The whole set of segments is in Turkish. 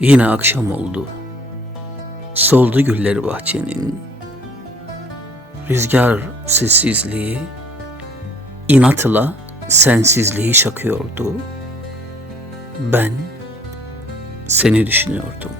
Yine akşam oldu. Soldu gülleri bahçenin. Rüzgar sessizliği, inatla sensizliği şakıyordu. Ben seni düşünüyordum.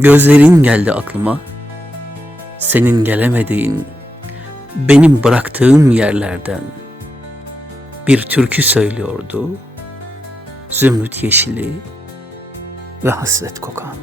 Gözlerin geldi aklıma. Senin gelemediğin, benim bıraktığım yerlerden bir türkü söylüyordu. Zümrüt yeşili ve hasret kokan.